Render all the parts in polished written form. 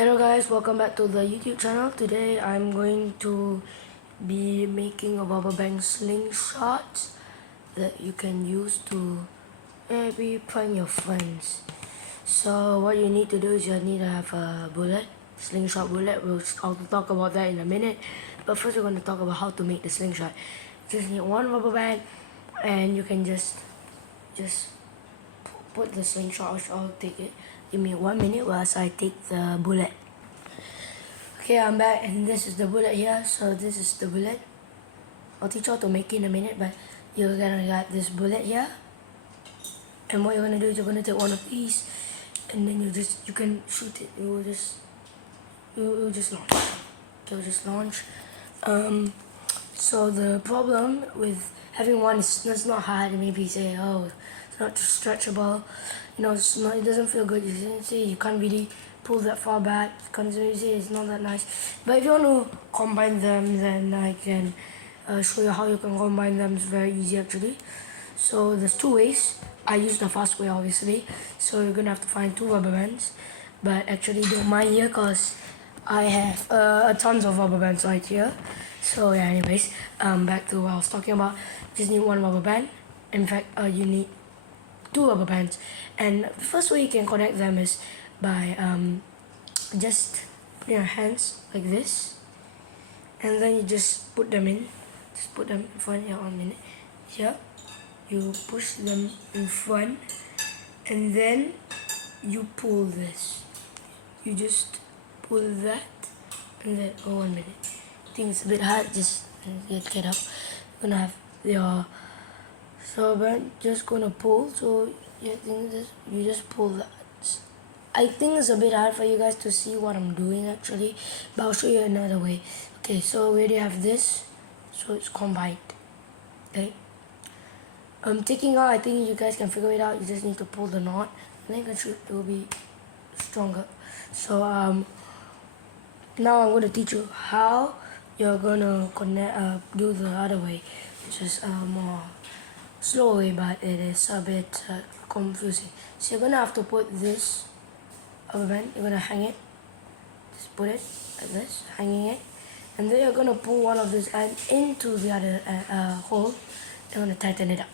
Hello guys, welcome back to the YouTube channel. Today I'm going to be making a rubber band slingshot that you can use to maybe prank your friends. So what you need to do is you need to have a bullet, slingshot bullet. I'll talk about that in a minute. But first we're going to talk about how to make the slingshot. You just need one rubber band and you can just put the slingshot. I'll take it. Give me 1 minute whilst I take the bullet. Okay, I'm back and this is the bullet here. So this is the bullet. I'll teach you how to make it in a minute, but you're gonna get this bullet here. And what you're gonna do is you're gonna take one of these and then you can shoot it. It will just launch. It will just launch. So the problem with having one is it's not hard. Maybe you say, oh, it's not stretchable. You know, it doesn't feel good. You can see you can't really pull that far back. You can't really see it's not that nice. But if you want to combine them, then I can show you how you can combine them. It's very easy actually. So there's two ways. I use the fast way obviously. So you're gonna have to find two rubber bands. But actually don't mind here because I have tons of rubber bands right here. So yeah, anyways, back to what I was talking about. Just need one rubber band. In fact, you need two rubber bands. And the first way you can connect them is by just putting your hands like this. And then you just put them in. Just put them in front here 1 minute. Here, you push them in front. And then you pull this. You just pull that. And then, 1 minute. I think it's a bit hard, just get up. You're gonna have your band just gonna pull, so you just pull that. I think it's a bit hard for you guys to see what I'm doing actually, but I'll show you another way. Okay, so we already have this, so it's combined. Okay. Taking out, I think you guys can figure it out. You just need to pull the knot, and then it will be stronger. So now I'm gonna teach you how you're gonna do the other way, which is more slow way, but it is a bit confusing. So you're gonna have to put this rubber band, you're gonna hang it, just put it like this, hanging it, and then you're gonna pull one of this end into the other hole. You're gonna tighten it up,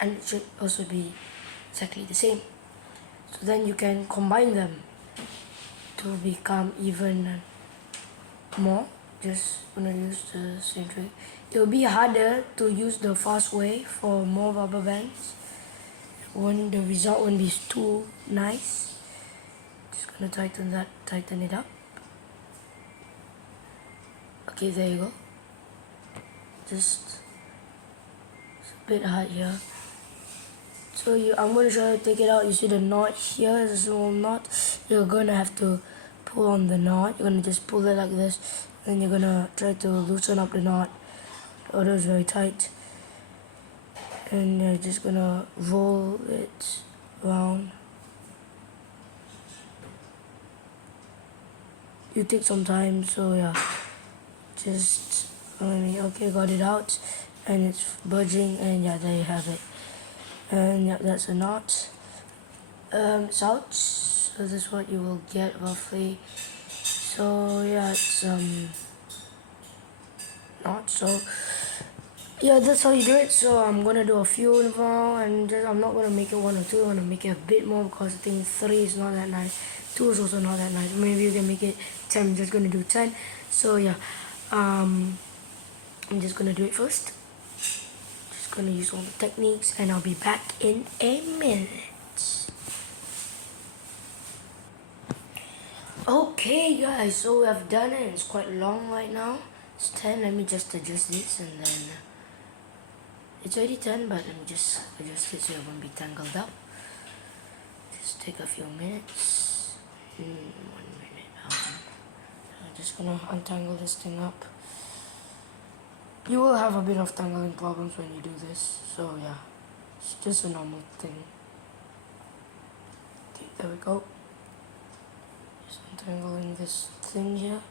and it should also be exactly the same. So then you can combine them to become even more. Just gonna use the same trick. It will be harder to use the fast way for more rubber bands. The result won't be too nice. Just gonna tighten it up. Okay, there you go. Just it's a bit hard here. So I'm gonna show you take it out. You see the knot here, there's a small knot. You're gonna have to pull on the knot. You're gonna just pull it like this. Then you're gonna try to loosen up the knot. Oh, that's very tight. And you're just gonna roll it around. You take some time, so yeah. Just okay, got it out, and it's budging, and yeah, there you have it. And yeah, that's a knot. It's out. So this is what you will get roughly. So yeah, it's not so. Yeah, that's how you do it. So I'm gonna do a few now, and I'm not gonna make it 1 or 2. I'm gonna make it a bit more because I think 3 is not that nice. 2 is also not that nice. Maybe you can make it 10. I'm just gonna do 10. So yeah, I'm just gonna do it first. Just gonna use all the techniques, and I'll be back in a minute. Okay guys, so we have done it. It's quite long right now. It's 10. Let me just adjust this, and then it's already 10, but let me just adjust it so it won't be tangled up. Just take a few minutes. 1 minute. I'm just gonna untangle this thing up. You will have a bit of tangling problems when you do this, so yeah, it's just a normal thing. Okay, there we go. Just untangling this thing here.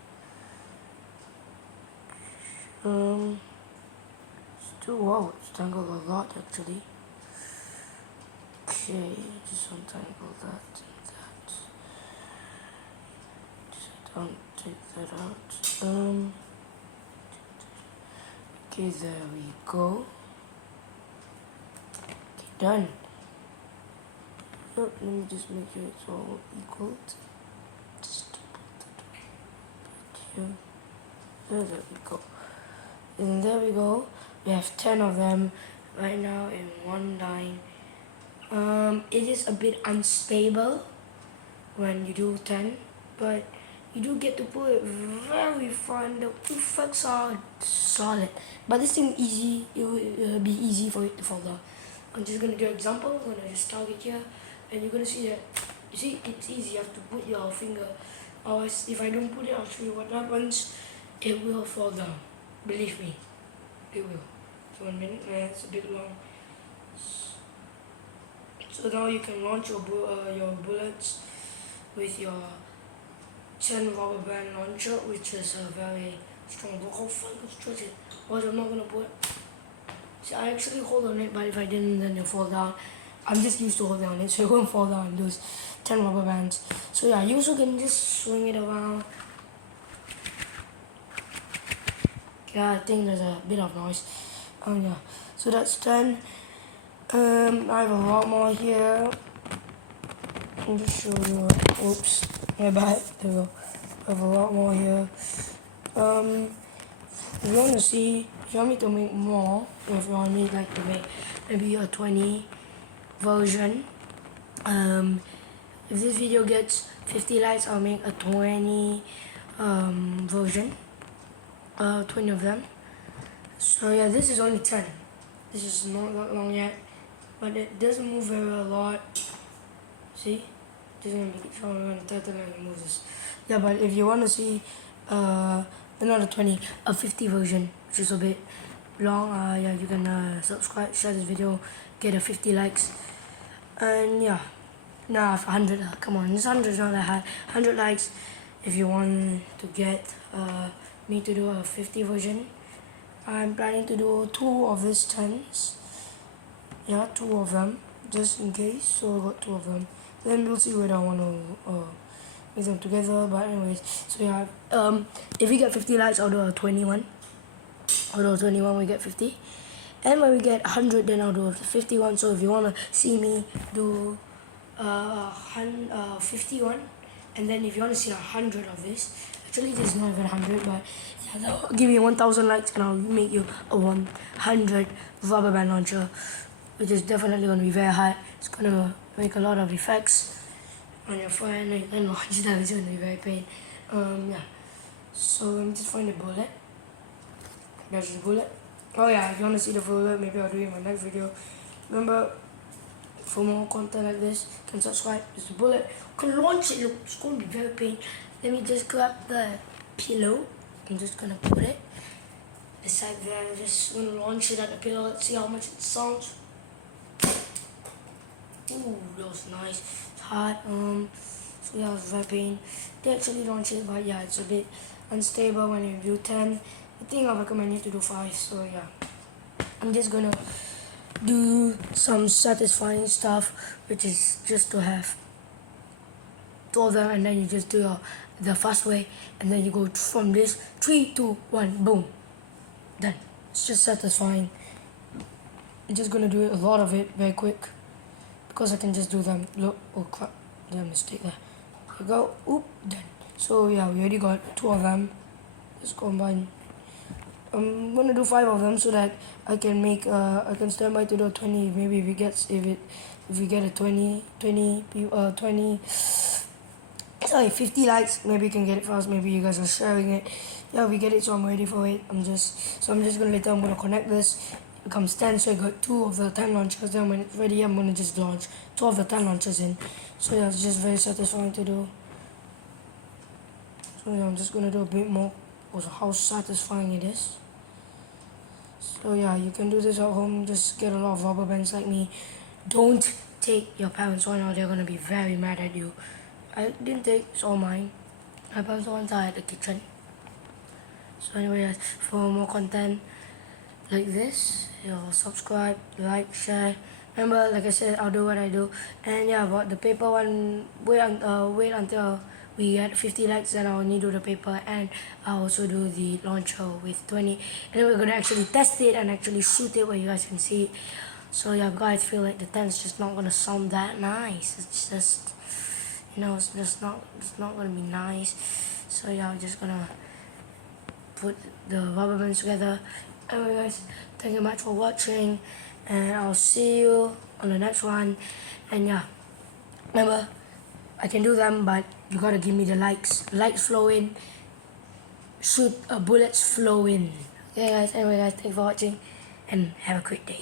Wow, it's tangled a lot actually. Okay, just untangle that and that. Don't take that out. Okay, there we go. Okay, done. Let me just make sure it's all equal. Just put that here. There we go. And there we go. We have 10 of them right now in one line. It is a bit unstable when you do 10, but you do get to put it very fun. The effects are solid, but this thing easy. It will be easy for it to fall down. I'm just gonna do an example. I'm gonna just target here, and you're gonna see that. You see, it's easy. You have to put your finger. Or if I don't put it, I'll show you what happens. It will fall down. Believe me, it will. So 1 minute. It's a bit long. So now you can launch your bullets with your 10 rubber band launcher, which is a very strong. Look how fun to stretch it. Watch, I'm not gonna put. See, I actually hold on it, but if I didn't, then it'll fall down. I'm just used to holding on it, so it won't fall down. Those 10 rubber bands. So yeah, you also can just swing it around. Yeah, I think there's a bit of noise. Yeah, so that's 10. I have a lot more here. I'll just show you. Oops, my bad. There we go. I have a lot more here. If you want to see, if you want me to make more, or if you want me like to make maybe a 20 version, if this video gets 50 likes, I'll make a 20 version, 20 of them. So yeah, this is only 10. This is not that long yet, but it doesn't move very a lot. See, just gonna make it sure I'm gonna turn and move this. Yeah, but if you want to see another 20, a 50 version, which is a bit long, yeah, you can subscribe, share this video, get a 50 likes, and yeah, nah, 100. Come on, this 100 is not that high. 100 likes if you want to get me to do a 50 version. I'm planning to do 2 of these 10s. Yeah, 2 of them, just in case. So I got 2 of them. Then we'll see whether I want to mix them together. But anyways, so yeah, if we get 50 likes, I'll do a 21. I'll do a 21 we get 50. And when we get 100, then I'll do a 51. So if you want to see me do 51, and then if you want to see 100 of this, actually this is not even 100, but yeah, that'll give me 1,000 likes, and I'll make you a 100 rubber band launcher, which is definitely going to be very high. It's going to make a lot of effects on your phone, and then launch that. It's going to be very pain. Yeah. So let me just find the bullet. There's the bullet. Oh yeah, if you want to see the bullet, maybe I'll do it in my next video. Remember, for more content like this, you can subscribe. There's the bullet. You can launch it. Look, it's going to be very pain. Let me just grab the pillow. I'm just going to put it beside there. I'm just going to launch it at the pillow. Let's see how much it sounds. Ooh, that was nice. It's hot. So yeah, it was very pain. They actually launch it, but yeah, it's a bit unstable when you do 10. I think I recommend you to do 5. So yeah, I'm just gonna do some satisfying stuff, which is just to have 2 of them, and then you just do the fast way, and then you go from this 3, 2, 1, boom, done. It's just satisfying. I'm just gonna do a lot of it very quick because I can just do them. Look, oh crap, there's a mistake there. There you go. Oop, done. So yeah, we already got 2 of them. Let's combine. I'm gonna do 5 of them so that I can make I can stand by to do 20. Maybe if we get a 50 likes, maybe you can get it fast. Maybe you guys are sharing it. Yeah, we get it, so I'm ready for it. I'm just gonna later I'm gonna connect this. It becomes 10, so I got 2 of the 10 launchers. Then when it's ready, I'm gonna just launch 2 of the 10 launchers in. So yeah, it's just very satisfying to do. So yeah, I'm just gonna do a bit more. Also, how satisfying it is. So yeah, you can do this at home. Just get a lot of rubber bands like me. Don't take your parents' one, or they're gonna be very mad at you. I didn't take, it's all mine. My parents' ones are at the kitchen. So anyway, for more content like this, you'll subscribe, like, share. Remember, like I said, I'll do what I do. And yeah, about the paper one, wait until we get 50 likes, then I'll only do the paper, and I'll also do the launcher with 20. And then we're gonna actually test it and actually shoot it where you guys can see it. So yeah, guys, feel like the 10's just not gonna sound that nice. It's just, it's not gonna be nice. So yeah, I'm just gonna put the rubber bands together. Anyway guys, thank you much for watching, and I'll see you on the next one. And yeah, remember, I can do them, but you gotta give me the likes. Likes flow in, bullets flow in. Okay guys, anyway guys, thanks for watching, and have a great day.